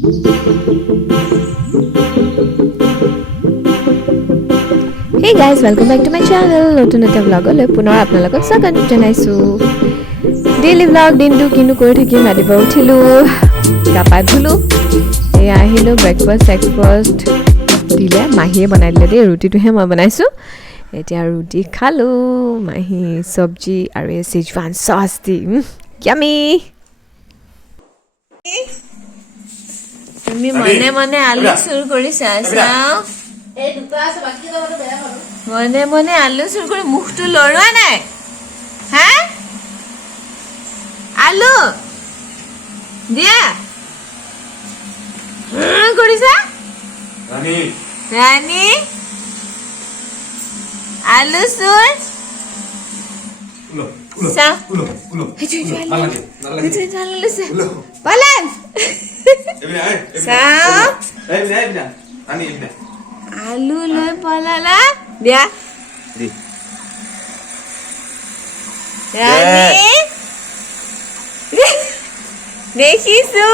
Hey guys, welcome back to my channel. নতুন এটা vlogলৈ পুনৰ আপোনালোকক স্বাগত জনাইছো। ডেইলি vlog দিনটো কিনো কৰি থাকিম, ৰাতিপুৱা উঠিলো, গা পা ধুলো, এয়া আহিলো, ব্ৰেকফাষ্ট দিলে, মাহীয়ে বনাই দিলে দেই, ৰুটিটোহে মই বনাইছো। এতিয়া ৰুটি খালো, মাহী চব্জি আৰু এই সিজৱান চচ দি ইয়ামি। তুমি মনে মনে আলু চুৰ কৰি চাইছা, মনে মনে আলু চুৰ কৰি মুখটো লৰোৱা নাই হা? আলু দিয়া কৰিছা ৰাণী, আলু চুৰ আলু লৈ পলালা দিয়া ৰাণী, দেখিছো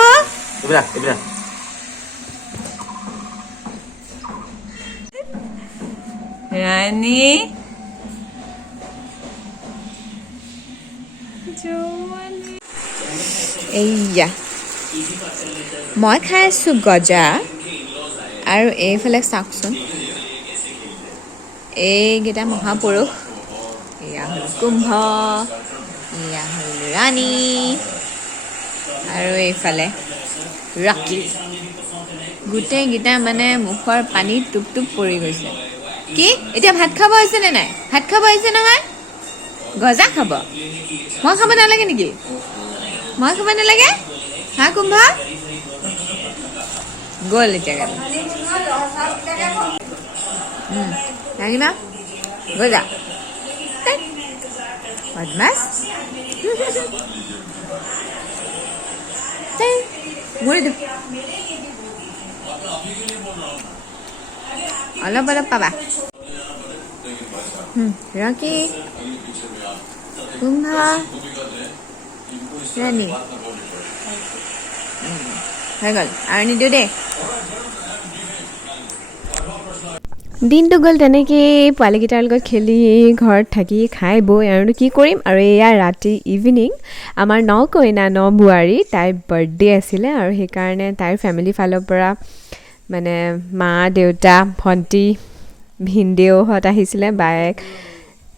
ৰাণী, এইয়া মই খাই আছো গজা, আৰু এইফালে চাওকচোন, এইকেইটা মহাপুৰুষ, এয়া হ'ল কুম্ভ, এয়া হ'ল ৰাণী, আৰু এইফালে ৰকি। গোটেইকেইটা মানে মুখৰ পানী টুপ টুপ পৰি গৈছে। কি এতিয়া ভাত খাব হৈছে নে নাই? ভাত খাব হৈছে নহয়, গজা খাব, মই খাব নালাগে নেকি? মই খাব নালাগে হা? কুম্ভ গ'ল এতিয়া গালি না গজা বদমাছ মুড়ি দিওঁ, অলপ অলপ পাবা। ৰকি, কুম্ভ, ৰাণী হৈ গ'ল, আৰু নিদিওঁ দেই। দিনটো গ'ল তেনেকেই, পোৱালীকেইটাৰ লগত খেলি, ঘৰত থাকি খাই বৈ আৰু কি কৰিম। আৰু এয়া ৰাতি ইভিনিং, আমাৰ কইনা বোৱাৰী, তাইৰ বাৰ্থডে আছিলে, আৰু সেইকাৰণে তাইৰ ফেমিলি ফালৰ পৰা মানে মা দেউতা ভণ্টি ভিনদেউহঁত আহিছিলে, বায়েক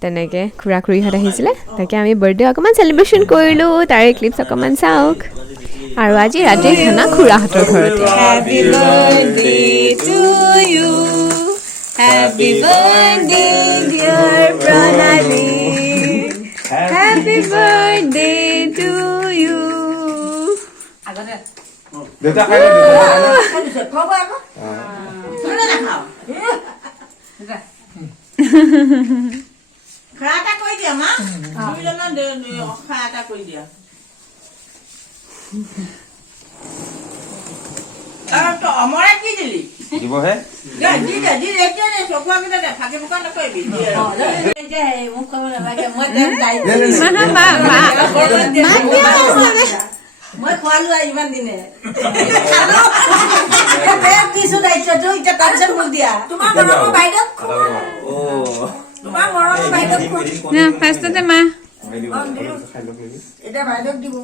তেনেকৈ খুৰা খুৰীহঁত আহিছিলে, তাকে আমি বাৰ্থডে অকণমান চেলিব্ৰেশ্যন কৰিলোঁ, তাৰে ক্লিপছ অকণমান চাওক। আৰু আজি ৰাতিৰ খানা খুৰাহঁতৰ ঘৰতে। Happy birthday to you, happy birthday dear Pranali, happy birthday to you. অমৰা কি দিলি দিবহে মই খোৱালো ইমান দিনে দিছো দায়িত্বটো, এতিয়া তাৰপিছত মোক দিয়া। তোমাৰ মৰমৰ বাইদেউক, তোমাৰ মৰমৰ বাইদেউক ফাৰ্ষ্টতে মা এতিয়া বাইদেউক দিব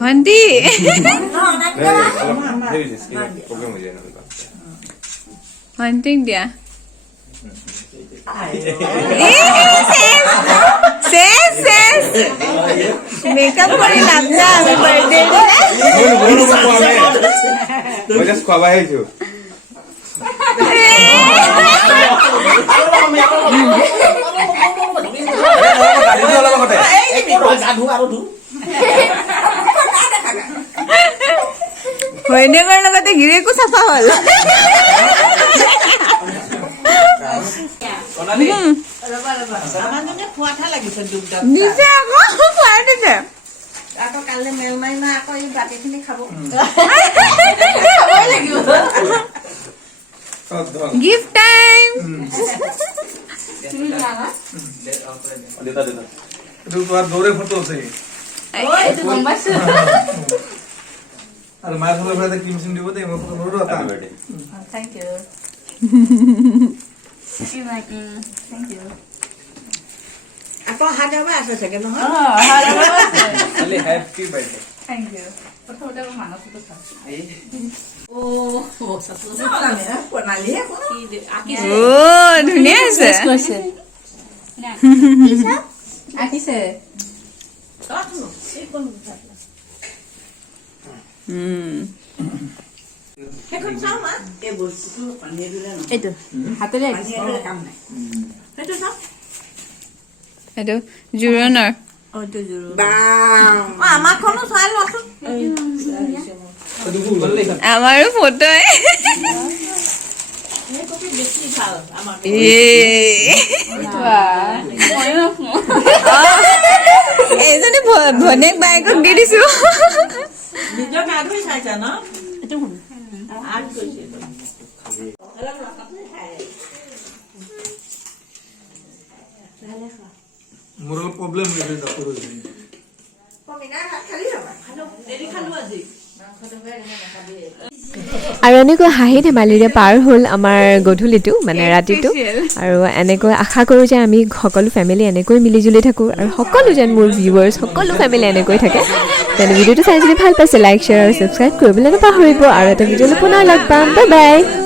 ভণ্টি, ভণ্টিক দিয়া। মেকআপ কৰি লাভ নাই, আমি বাৰ্থডে খোৱাবা আহিছো। ঘৈণীয়েকৰ লগতে গিৰিয়েকো চাফা হ'ল। আকৌ কাইলৈ মেল মাৰি না, আকৌ এই বাকীখিনি খাব। Gift time. দৌৰে ফটো আছে। আৰু মাৰ ফালৰ পৰা ক্ৰীম চিম দিব দেই মই ফটো মাৰো এটা Happy birthday. Thank you. Thank you. আকৌ হাজাৰবা আছে চাগে নহয় খালি হ্যাপি বাৰ্থডে Thank you. প্ৰথমতে মই মানসটো চাম। প্ৰণালীহে ধুনীয়া আছে আঁকিছে সেইখন চাওঁ মা এই বস্তুটো পানীয়ে দিলে নহয় এইটো হাতেৰে পানীয়ে দিলে কাম নাই সেইটো চাওঁ এইটো জোৰোণৰ বা আমাৰখনো চাই লোৱাচোন আমাৰো ফটোই বেছি ভাল আমাৰ এইজনী ভনীয়েক বায়েকক দি দিছো নিজৰ গা ধুই চাইছা ন এইটো আগ কৈছে মোৰ অলপ প্ৰব্লেম হৈ আছে ডক্টৰ হৈছে আৰু এনেকৈ হাঁহি ধেমালিৰে পাৰ হ'ল আমাৰ গধূলিটো মানে ৰাতিটো আৰু এনেকৈ আশা কৰোঁ যে আমি সকলো ফেমিলি এনেকৈ মিলিজুলি থাকোঁ আৰু সকলো যেন মোৰ ভিউৱাৰ্ছ সকলো ফেমিলি এনেকৈ থাকে তেনে ভিডিঅ'টো চাই যদি ভাল পাইছে লাইক শ্বেয়াৰ আৰু ছাবস্ক্ৰাইব কৰিবলৈ নাপাহৰিব আৰু এটা ভিডিঅ'লৈ পুনৰ লগ পাম বাই বাই